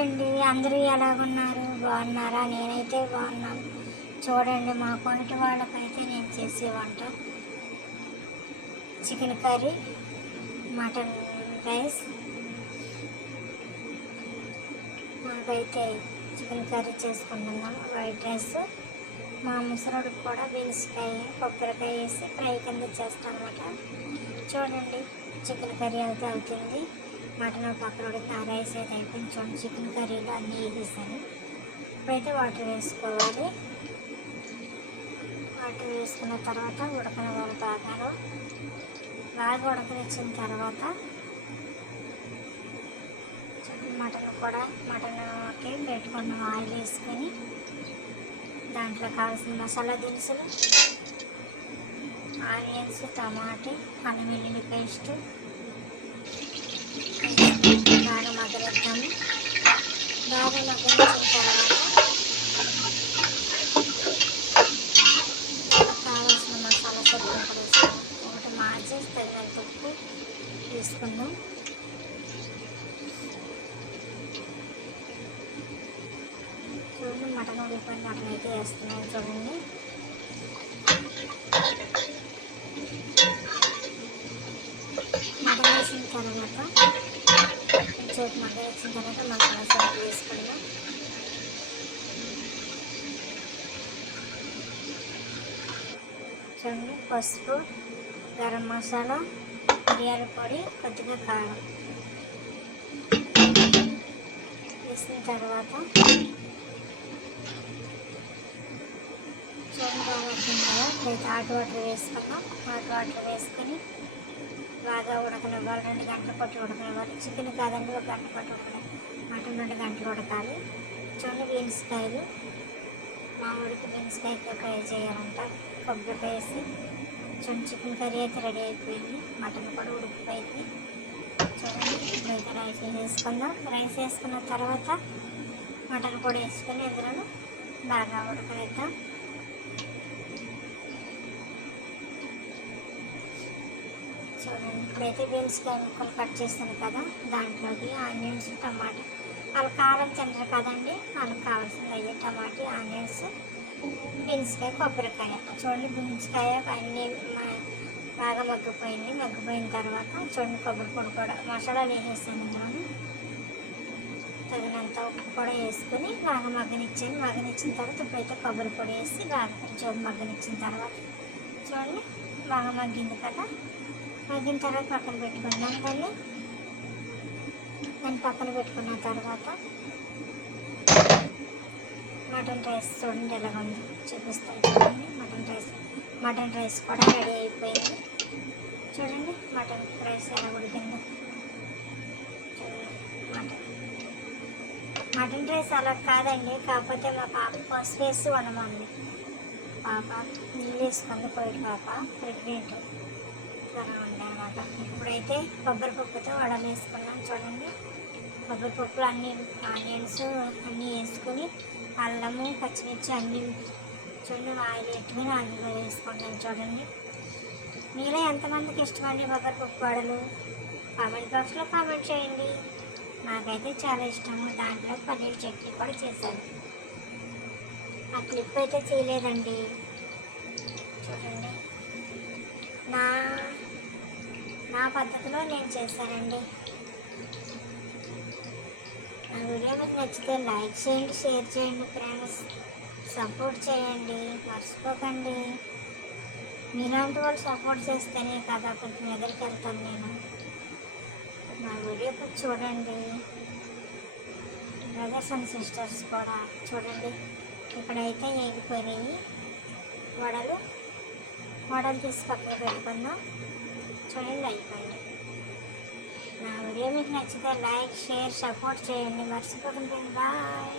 అండి అందరూ ఎలాగున్నారు? బాగున్నారా? నేనైతే బాగున్నాను. చూడండి మా పొంటి వాళ్ళకైతే నేను చేసే వంట. Chicken curry mutton rice. మాకైతే చికెన్ కర్రీ చేసుకుంటున్నాం. White rice. మా ముసరుడికి కూడా బీన్స్కాయ కొబ్బరికాయ వేసి ఫ్రై కింద చేస్తాం అనమాట చూడండి చికెన్ కర్రీ అయితే అవుతుంది. మటన్ పక్కన ఉడికిన ఆ రైస్ అయితే అయిపోయింది. చూడండి చికెన్ కర్రీలో అన్నీ వేసేసాను. ఇప్పుడైతే వాటర్ వేసుకోవాలి. వాటర్ వేసుకున్న తర్వాత ఉడకన వాళ్ళు బాగాను బాగా ఉడకనిచ్చిన తర్వాత మటన్ కూడా మటన్కి పెట్టుకున్న ఆయిల్ వేసుకొని దాంట్లో కావాల్సిన మసాలా దినుసులు ఆనియన్స్ టమాటీ అల్లం వెల్లుల్లి పేస్ట్ బాగా మగ్గనిద్దాము బాగా మగ్గనిచ్చిన తర్వాత కావాల్సిన మసాలా సరుకులు కూడా వేసుకుందాం ఒకటి మాజీ తగినంత ఉప్పు తీసుకుందాం చూడండి మటన్ ఉడిపోయిన మటన్ అయితే వేస్తున్నాం చూడండి. మటన్ తర్వాత కొంచెం మటన్ వేసిన తర్వాత మసాలా సరుకు వేసుకుందాం చూడండి పసుపు గరం మసాలా మిరియాల పొడి కొద్దిగా కారం. వేసిన తర్వాత చూడండి బాగా వచ్చింది కదా. హాట్ వాటర్ వేసుకున్నాం హాట్ వాటర్ వేసుకొని బాగా ఉడకనివ్వాలి రెండు గంటల పట్టు ఉడకనివ్వాలి. చికెన్ కాదండి ఒక గంట పట్టు ఉడకడం మటన్ రెండు గంటలు ఉడకాలి. చూడండి బీన్స్ కాయలు మా ఊరికి బీన్స్ కాయతో ఫ్రై చేయాలంట. కొబ్బరి వేసి చూడండి చికెన్ కర్రీ అయితే రెడీ అయిపోయింది. మటన్ కూడా ఉడికిపోయింది. చూడండి ఇప్పుడైతే రైస్ వేసుకుందాం రైస్ వేసుకున్న తర్వాత మటన్ కూడా వేసుకొని ఎదురును బాగా ఉడకనిద్దాం. చూడండి ఇప్పుడైతే బీన్స్ ముక్కలు కట్ చేస్తాను కదా దాంట్లోకి ఆనియన్స్ టమాటా. వాళ్ళు కారం తినరు కదండి వాళ్ళకి కావాల్సింది అయ్యే టమాటా ఆనియన్స్ బీన్స్కాయ కొబ్బరికాయ. చూడండి బీన్స్కాయ అన్నీ బాగా మగ్గిపోయింది. మగ్గిపోయిన తర్వాత చూడండి కొబ్బరి పొడి కూడా. మసాలాలు వేసేసాను చూడండి తగినంత ఉప్పు కూడా వేసుకొని బాగా మగ్గనిచ్చాను. మగ్గనిచ్చిన తర్వాత ఇప్పుడైతే కొబ్బరి పొడి వేసి బాగా కొంచెం మగ్గనిచ్చిన తర్వాత చూడండి బాగా మగ్గింది కదా. మగ్గిన తర్వాత పక్కన పెట్టుకున్నాం. దాన్ని దాన్ని పక్కన పెట్టుకున్న తర్వాత మటన్ రైస్ చూడండి ఎలా ఉంది. చూపిస్తాను చూడండి. మటన్ రైస్ మటన్ రైస్ కూడా రెడీ అయిపోయింది. చూడండి మటన్ రైస్ ఎలా ఉడికిందో. మటన్ మటన్ రైస్ అలా కాదండి కాకపోతే మా పాప పసుపు వేసి వండమంది పాప నీళ్ళు వేసుకుంది పోయిన పాప ప్రెగ్నెంట్. అలా అన్నమాట ఇప్పుడైతే కొబ్బరి పప్పుతో వడలు వేసుకున్నాం చూడండి. కొబ్బరి పప్పులు అన్ని ఆనియన్స్ అన్నీ వేసుకొని అల్లము పచ్చిమిర్చి అన్నీ చూడండి ఆయిల్ పెట్టుకుని అందులో వేసుకుంటాం చూడండి. మీలో ఎంతమందికి ఇష్టమండి కొబ్బరి పప్పు వడలు? కామెంట్ బాక్స్లో కామెంట్ చేయండి. నాకైతే చాలా ఇష్టము. దాంట్లో పన్నీర్ చట్నీ కూడా చేశాను. ఆ క్లిప్ అయితే చేయలేదండి. చూడండి. నా నా పద్ధతిలో నేను చేశానండి. నా వీడియో మీకు నచ్చితే లైక్ చేయండి షేర్ చేయండి ఫ్రెండ్స్. సపోర్ట్ చేయండి మర్చిపోకండి. మీలాంటి వాళ్ళు సపోర్ట్ చేస్తేనే కదా కొంచెం ఎదురికి వెళ్తాను నేను. నా వీడియో కొంచెం చూడండి. బ్రదర్స్ అండ్ సిస్టర్స్ కూడా చూడండి. ఇక్కడైతే ఏగిపోయినాయి వడలు వడలు తీసి పక్కన పెట్టుకుందాం. చూడండి అయిపోయింది నా వీడియో మీకు నచ్చితే లైక్ షేర్ సపోర్ట్ చేయండి. మర్చిపోకండి బాయ్.